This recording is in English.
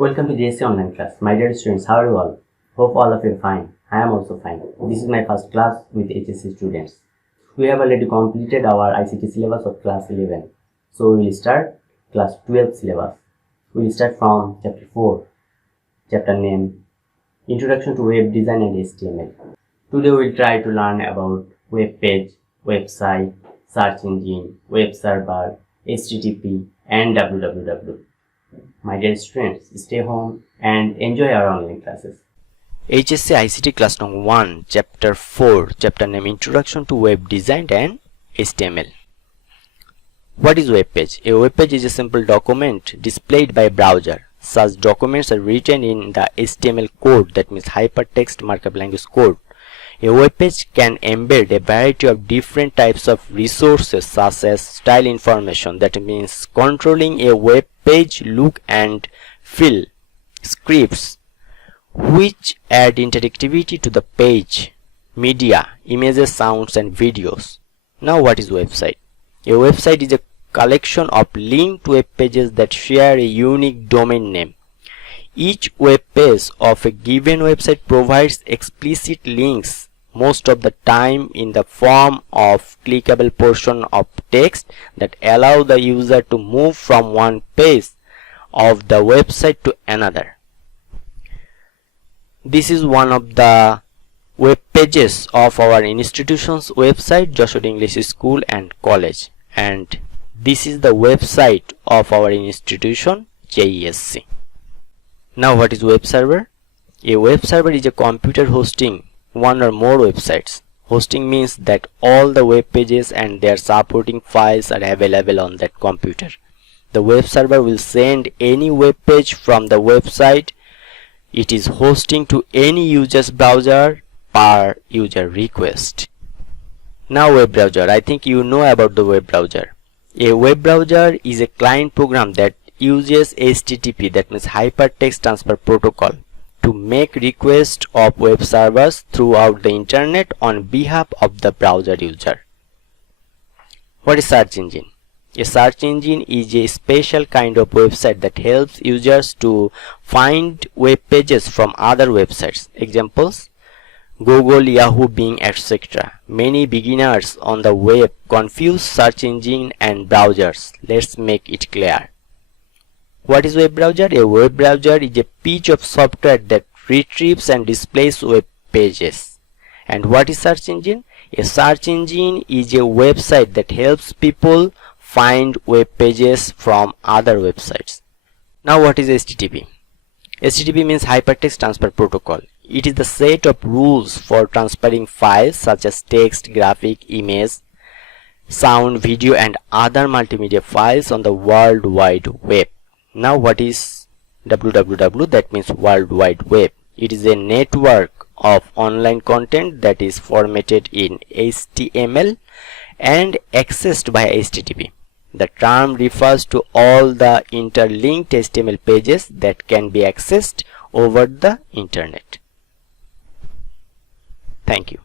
Welcome to JSC online class. My dear students, how are you all? Hope all of you are fine. I am also fine. This is my first class with HSC students. We have already completed our ICT syllabus of class 11. So we will start class 12 syllabus. We will start from chapter 4. Chapter name, Introduction to Web Design and HTML. Today we will try to learn about web page, website, search engine, web server, HTTP and www. My dear students, stay home and enjoy our online classes. HSC ICT class number 1, chapter 4, chapter name Introduction to Web Design and HTML. What is web page? A web page is a simple document displayed by a browser. Such documents are written in the HTML code, that means hypertext markup language code. A web page can embed a variety of different types of resources such as style information, that means controlling a web page look and feel, scripts which add interactivity to the page, media, images, sounds and videos. Now what is website? A website is a collection of linked web pages that share a unique domain name. Each web page of a given website provides explicit links, most of the time in the form of clickable portion of text that allow the user to move from one page of the website to another. This is one of the web pages of our institution's website, Joshua English School and College, and this is the website of our institution, JESC. Now what is web server? A web server is a computer hosting one or more websites. Hosting means that all the web pages and their supporting files are available on that computer. The web server will send any web page from the website it is hosting to any user's browser per user request. Now web browser. I think you know about the web browser. A web browser is a client program that uses HTTP, that means Hypertext Transfer Protocol, to make requests of web servers throughout the internet on behalf of the browser user. What is search engine? A search engine is a special kind of website that helps users to find web pages from other websites. Examples: Google, Yahoo, Bing, etc. Many beginners on the web confuse search engine and browsers. Let's make it clear. What is web browser? A web browser is a piece of software that retrieves and displays web pages. And what is search engine? A search engine is a website that helps people find web pages from other websites. Now what is HTTP? HTTP means Hypertext Transfer Protocol. It is the set of rules for transferring files such as text, graphic, image, sound, video and other multimedia files on the World Wide Web. Now what is www? That means World Wide Web. It is a network of online content that is formatted in HTML and accessed by HTTP. The term refers to all the interlinked HTML pages that can be accessed over the internet. Thank you.